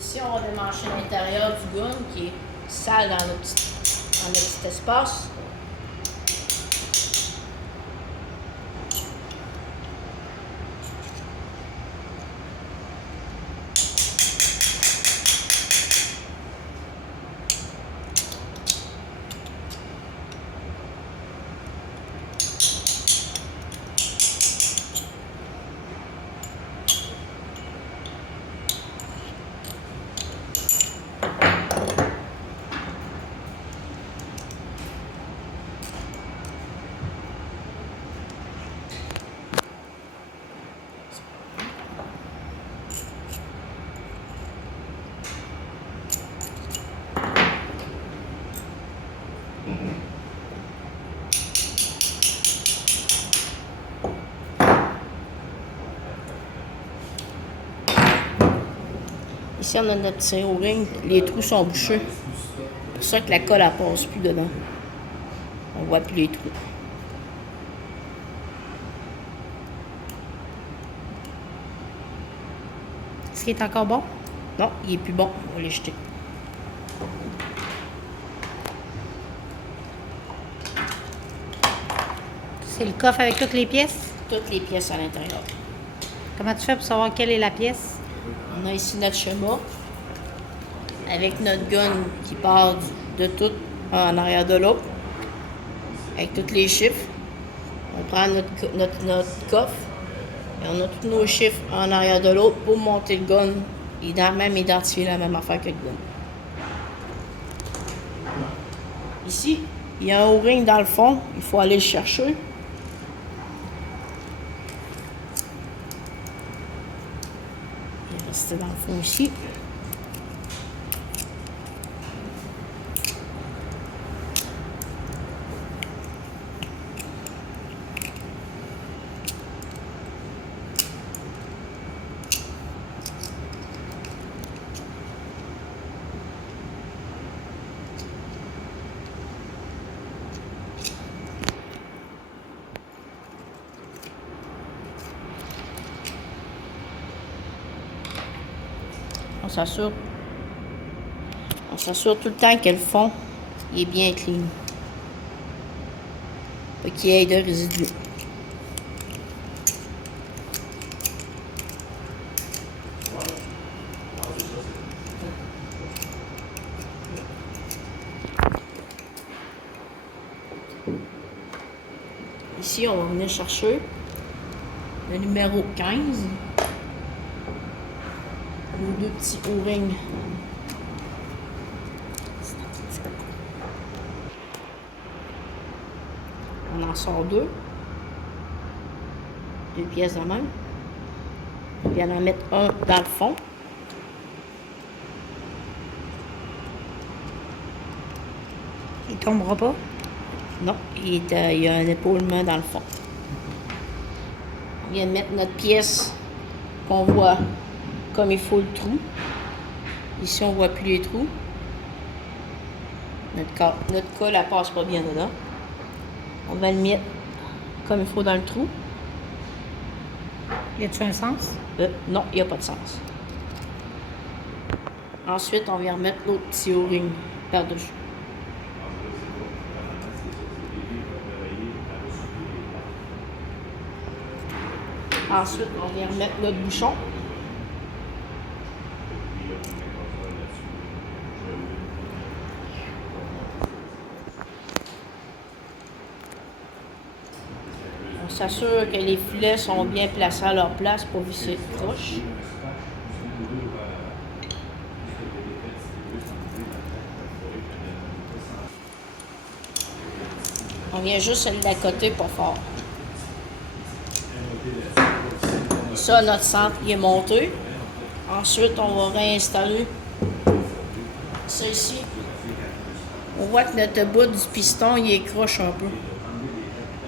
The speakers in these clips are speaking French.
Ici, on va démancher l'intérieur du gun qui est sale dans le petit espace. Ici, on a notre petit O-ring. Les trous sont bouchés. C'est pour ça que la colle, elle passe plus dedans. On voit plus les trous. Est-ce qu'il est encore bon? Non, il est plus bon. On va les jeter. C'est le coffre avec toutes les pièces? Toutes les pièces à l'intérieur. Comment tu fais pour savoir quelle est la pièce? On a ici notre schéma avec notre gun qui part de tout en arrière de l'autre, avec tous les chiffres. On prend notre coffre et on a tous nos chiffres en arrière de l'autre pour monter le gun et même identifier la même affaire que le gun. Ici, il y a un O-ring dans le fond, il faut aller le chercher. Il est resté dans le fond ici. On s'assure tout le temps que le fond il est bien clean. Pas qu'il y ait de résidus. Ici, on va venir chercher le numéro 15. Nos deux petits O-rings. On en sort deux. Deux pièces de même. Puis on en mettre un dans le fond. Il tombera pas? Non, il y a un épaulement dans le fond. On vient de mettre notre pièce qu'on voit comme il faut le trou. Ici, on ne voit plus les trous. Notre colle, elle passe pas bien dedans. On va le mettre comme il faut dans le trou. Y a-tu un sens? Non, il n'y a pas de sens. Ensuite, on vient remettre l'autre petit O-ring par-dessus. Ensuite, on vient remettre notre bouchon. On s'assure que les filets sont bien placés à leur place pour visser croche. On vient juste l'accoter pas fort. Ça, notre centre il est monté. Ensuite, on va réinstaller ça ici. On voit que notre bout du piston, il est croche un peu.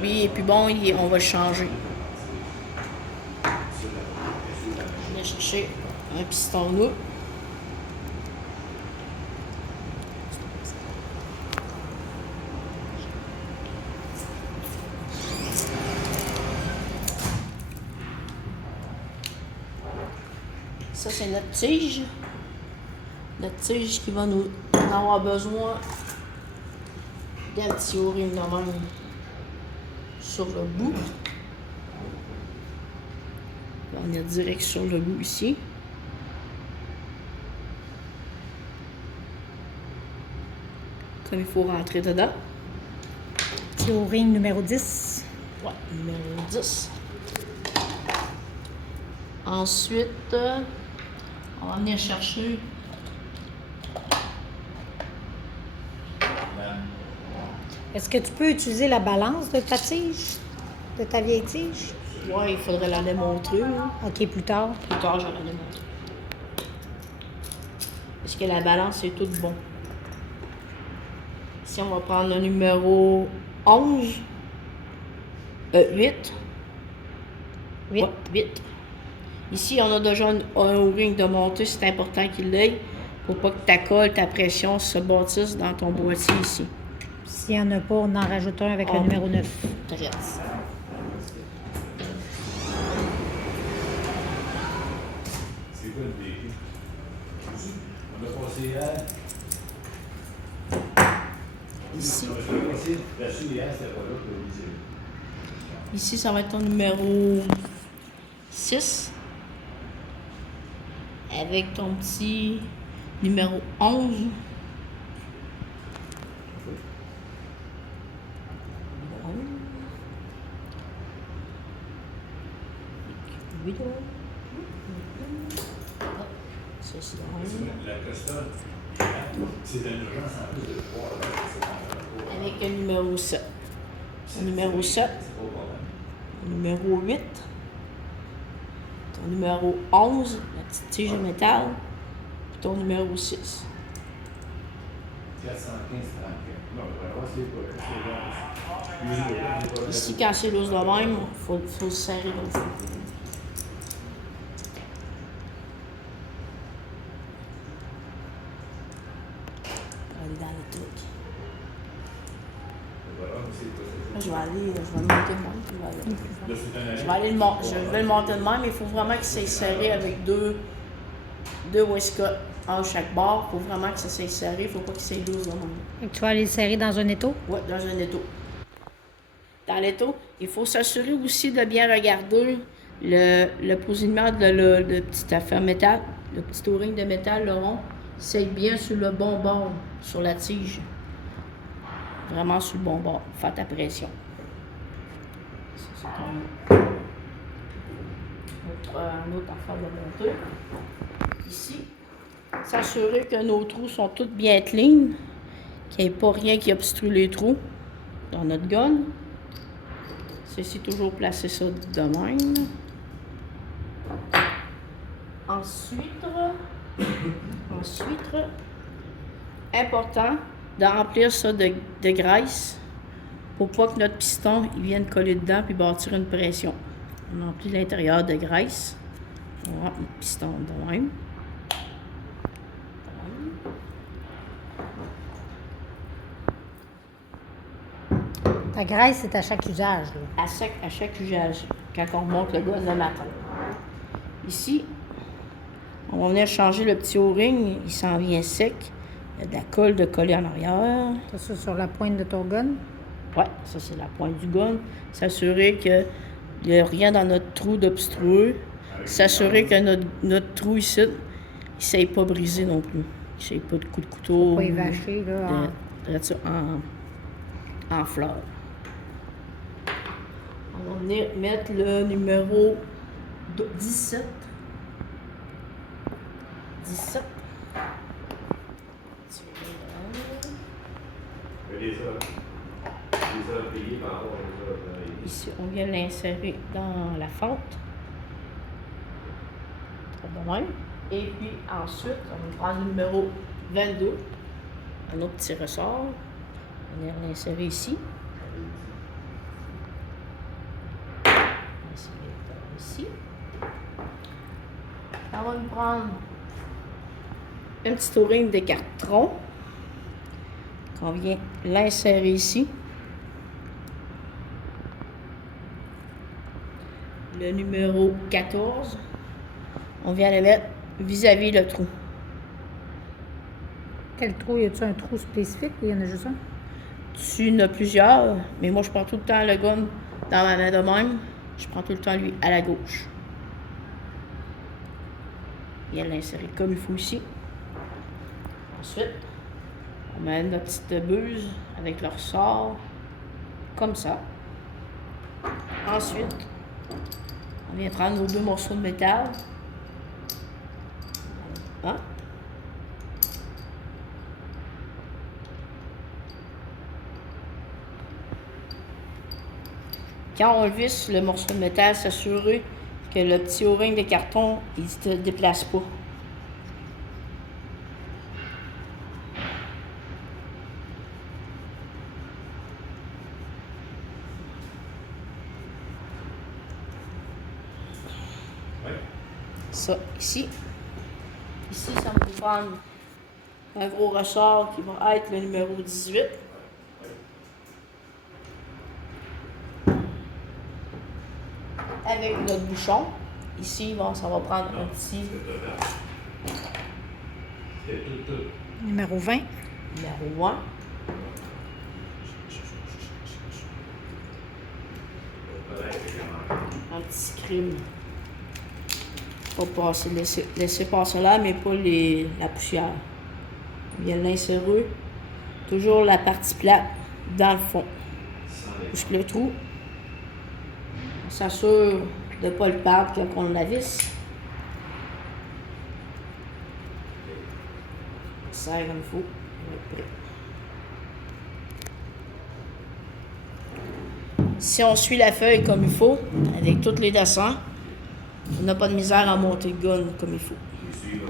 Lui, il est plus bon, on va le changer. On va chercher un piston là. Ça, c'est notre tige. notre tige qui va nous en avoir besoin d'un petit O-ring de même sur le bout. On est direct sur le bout ici. Comme il faut rentrer dedans. Petit O-ring numéro 10. Ouais, numéro 10. Ensuite, on va venir chercher Est-ce que tu peux utiliser la balance de ta tige? De ta vieille tige? ouais, il faudrait la démontrer. Hein. OK, plus tard. Plus tard, je vais la démontrer. Parce que la balance est toute bon. Ici, on va prendre le numéro 11. 8. 8. Ouais, 8. Ici, on a déjà un O-ring de montée. C'est important qu'il l'ait. Pour pas que ta colle, ta pression se bâtisse dans ton boîtier ici. S'il n'y en a pas, on en rajoute un avec le Ah. numéro 9. Très. C'est quoi le véhicule? On a passé hier. Ici. On a passé là-dessus hier, c'était pas là pour le dire. Ici, ça va être ton numéro 6. Avec ton petit numéro 11. Ceci La Costa, c'est une urgence en plus de pouvoir. avec le numéro 7. Numéro 7. Numéro 8. Ton numéro 11, la petite tige de métal. Puis ton numéro 6. 415, 34. Non, vraiment, c'est pas. Ici, quand c'est lourd de même, il faut le serrer comme ça. Aller dans le truc. Là, je vais le monter de même. Je vais le monter de même, mais il faut vraiment que ça soit serré avec deux Westcott en chaque barre. Il faut vraiment que ça soit serré, il ne faut pas que ça lourd de même. Fait que tu vas aller le serrer dans un étau? Oui, dans un étau. Dans l'étau, il faut s'assurer aussi de bien regarder le positionnement de le petit affaire métal, le petit O-ring de métal, le rond, c'est bien sur le bon bord, sur la tige. Vraiment sur le bon bord. Fais ta pression. Ça, c'est un autre affaire de monter. Ici, s'assurer que nos trous sont tous bien clean, qu'il n'y ait pas rien qui obstrue les trous dans notre gun. Ceci toujours placer ça de même. Ensuite, important de remplir ça de graisse pour pas que notre piston il vienne coller dedans puis bâtir une pression. On remplit l'intérieur de graisse. On rentre notre piston de même. Ta graisse, c'est à chaque usage. Là. À chaque usage, quand on remonte le gun le matin. Ici, on va venir changer le petit O-ring, il s'en vient sec. Il y a de la colle de coller en arrière. T'as ça sur la pointe de ton gun? Ouais, ça c'est la pointe du gun. S'assurer qu'il n'y a rien dans notre trou d'obstruer. S'assurer que notre trou ici, il ne s'est pas brisé non plus. Il n'y ait pas de coup de couteau. Pas évaché, là. De ça en fleurs. On va venir mettre le numéro 17. 17. Les a payés par rapport aux autres. Ici, on vient l'insérer dans la fente. Très de même. Et puis ensuite, on va prendre le numéro 22. Un autre petit ressort. On vient l'insérer ici. Ici. On va nous prendre un petit O-ring de carton qu'on vient l'insérer ici. Le numéro 14, on vient le mettre vis-à-vis le trou. Quel trou? Y a-tu un trou spécifique ou y en a juste un? Tu en as plusieurs, mais moi, je prends tout le temps le gun dans ma main de même. Je prends tout le temps lui à la gauche. Et elle l'insérer comme il faut ici. Ensuite, on met notre petite buse avec le ressort, comme ça. Ensuite, on vient prendre nos 2 morceaux de métal. Hein? Quand on le visse, le morceau de métal, s'assurer que le petit O-ring de carton, il ne se déplace pas. Ouais. Ça, ici. Ici, ça va vous prendre un gros ressort qui va être le numéro 18. Avec notre bouchon. Ici, bon, ça va prendre un petit C'est tout. Numéro 20. numéro 1. Un petit crime. Pas passer, laisser passer là, mais pas la poussière. Il y a l'inséreux. Toujours la partie plate dans le fond. Jusque le trou. On s'assure de ne pas le perdre quand on la visse. On serre comme il faut. On va être prêt. Si on suit la feuille comme il faut, avec tous les dessins, on n'a pas de misère à monter le gun comme il faut. Je suis là.